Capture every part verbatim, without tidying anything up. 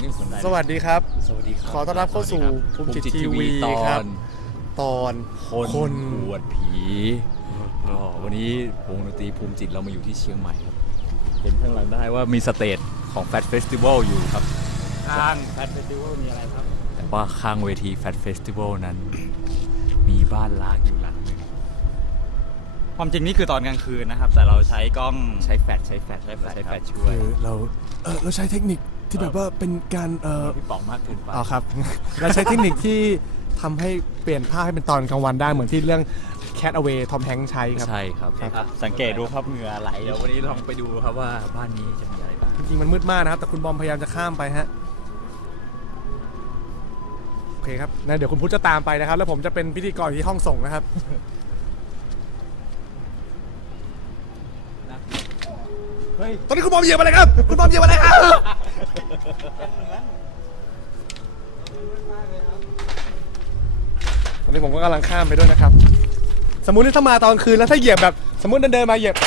นี่สนใจสวัสดีครับสวัสดีครับขอต้อนรับเข้าสู่ภูมิจิตทีวีตอครับนตอนคนอวดผีก็วันนี้วงดนตรีภูมิจิตเรามาอยู่ที่เชียงใหม่ครับเห็นข้างหลังได้ว่ามีสเตจของแฟตเฟสติวัลอยู่ครับข้างแฟตเฟสติวัลมีอะไรครับแต่ว่าข้างเวทีแฟตเฟสติวัลนั้นมีบ้านล้างอยู่หลังหนึ่งความจริงนี่คือตอนกลางคืนนะครับแต่เราใช้กล้องใช้แฟลชใช้แฟลชใช้แฟลชใช้แฟลชช่วยเราเออเราใช้เทคนิคที่แบบว่าเป็นการเออพี่ป๋องมากเกินไปอ๋อครับ เราใช้เทคนิคที่ทำให้เปลี่ยนภาพให้เป็นตอนกลางวันได้เหมือนที่เรื่อง Cat Away ทอมแฮงค์ใช้ครับใช่ครับสังเกตดูครับเหงื่อไหลเดี๋ยววันนี้ลองไปดูครับว่าบ้านนี้จะมีอะไรบ้างจริงๆมันมืดมากนะครับแต่คุณบอมพยายามจะข้ามไปฮะโอเคครับนะเดี๋ยวคุณพุทธจะตามไปนะครับแล้วผมจะเป็นพิธีกรที่ห้องส่งนะครับเฮ้ยตอนนี้คุณบอมเหยียบอะไรครับคุณบอมเหยียบอะไรครับตอนนี้ผมก็กำลังข้ามไปด้วยนะครับสมมุติถ้ามาตอนคืนแล้วถ้าเหยียบแบบสมมุติเดินเดินมาเหยียบ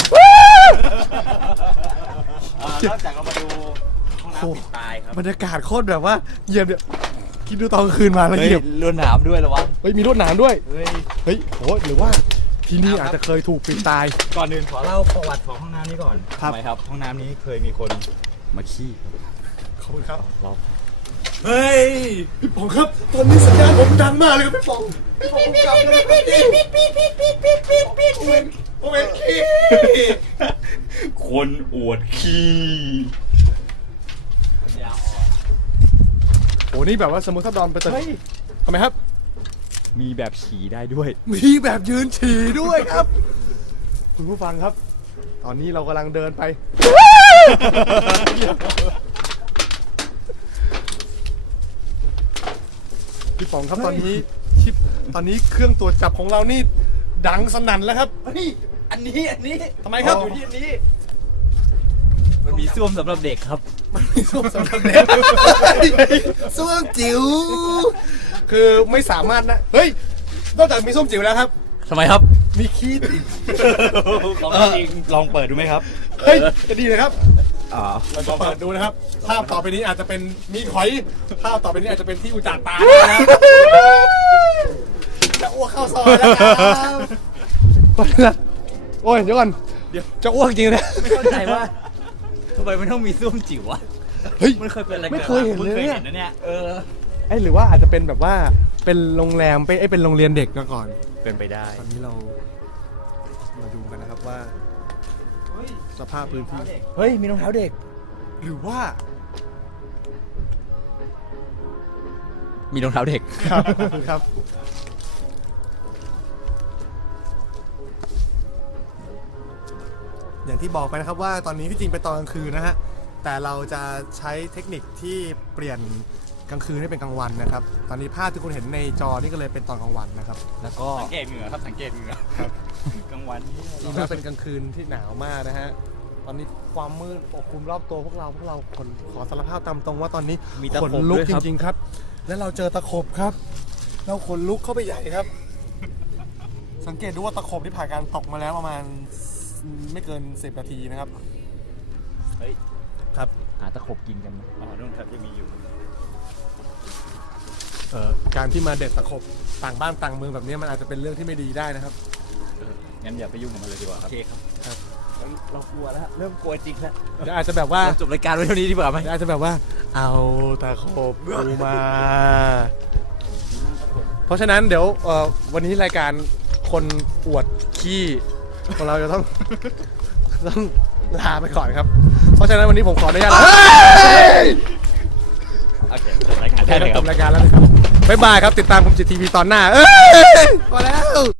นอกจากเรามาดูห้องน้ำปิดตายครับบรรยากาศโคตรแบบว่าเหยียบเนี่ยคิดดูตอนคืนมาแล้วเหยียบลวดหนามด้วยเหรอวะเฮ้ยมีลวดหนามด้วยเฮ้ยเฮ้ยโหหรือว่าที่นี่อาจจะเคยถูกปิดตายก่อนอื่นขอเล่าประวัติของห้องน้ำนี้ก่อนทำไมครับห้องน้ำนี้เคยมีคนมาขี้ขอบคุณครับเราเฮ้ยพี่ป๋องครับตอนนี้สัญญาณผมดังมากเลยครับพี่ป๋องพี่ป๋องผมกลับเลยโอ้ยขี้คนอวดขี้โอ้นี่แบบว่าสมมติถ้าดอนไปเจอทำไมครับมีแบบฉี่ได้ด้วยมีแบบยืนฉี่ด้วยครับคุณผู้ฟังครับตอนนี้เรากำลังเดินไปพี่ป๋องครับตอนนี้ชิปตอนนี้เครื่องตรวจจับของเรานี่ดังสนั่นแล้วครับนี่อันนี้อันนี้ทำไมครับอยู่ที่อันนี้มันมีส้วมสำหรับเด็กครับมันมีส้วมสำหรับเด็กส้วมจิ๋วคือไม่สามารถนะเฮ้ยนอกจากมีส้วมจิ๋วแล้วครับทำไมครับมีขี้ติดลองจริงลองเปิดดูไหมครับเฮ้ยจะดีเลยครับอ๋อเราจะเปิดดูนะครับภาพต่อไปนี้อาจจะเป็นมีหอยภาพต่อไปนี้อาจจะเป็นที่อุจจาระนะครับจะอ้วกเข้าซอยแล้วครับโอ้ยเดี๋ยวก่อนเดี๋ยวจะอ้วกจริงนะไม่เข้าใจว่าทำไมมันต้องมีส้วมจิ๋ววะเฮ้ยมันเคยเป็นอะไรไม่เคยเห็นเลยเนี่ยเออไอหรือว่าอาจจะเป็นแบบว่าเป็นโรงแรมไปไอเป็นโรงเรียนเด็กมาก่อนเป็นไปได้ตอนนี้เรามาดูกันนะครับว่าสภาพพื้นที่เฮ้ยมีรองเท้าเด็กหรือว่ามีรองเท้าเด็กครับครับอย่างที่บอกไปนะครับว่าตอนนี้ที่จริงเป็นตอนกลางคืนนะฮะแต่เราจะใช้เทคนิคที่เปลี่ยนกลางคืนให้เป็นกลางวันนะครับตอนนี้ภาพที่คุณเห็นในจอนี่ก็เลยเป็นตอนกลางวันนะครับแล้วก็สังเกตเหงื่อครับสังเกตเหงื่อครับกลางวันนี่เราเป็นกลางคืนที่หนาวมากนะฮะตอนนี้ความมืดปกคลุมรอบตัวพวกเราพวกเราคนขอสารภาพตามตรงว่าตอนนี้ขนลุกจริงๆครับและเราเจอตะขบครับเราขนลุกเข้าไปใหญ่ครับสังเกตดูว่าตะขบที่ผ่านการตกมาแล้วประมาณไม่เกินสิบนาทีนะครับเฮ้ยครับหาตะขบกินกันอ๋อนู่นครับยังมีอยู่เอ่อการที่มาเด็ดตะขบต่างบ้านต่างเมืองแบบนี้มันอาจจะเป็นเรื่องที่ไม่ดีได้นะครับงั้นอย่าไปยุ่งกับมันเลยดีกว่าครับโอเคครับครับเรากลัวแล้วเริ่มกลัวจริงแล้วเดี๋ยวอาจจะแบบว่าจบรายการไว้เท่านี้ดีกว่าไหมอาจจะแบบว่าเอาตะขบกูมาเพราะฉะนั้นเดี๋ยวเอ่อวันนี้รายการคนอวดขี้ของเราจะต้องต้องลาไปก่อนครับเพราะฉะนั้นวันนี้ผมขออนุญาตโอเคจบรายการได้เลยครับจบรายการแล้วนะครับบ๊ายบายครับติดตามผมจิตทีวีตอนหน้าเอ้ยพอแล้ว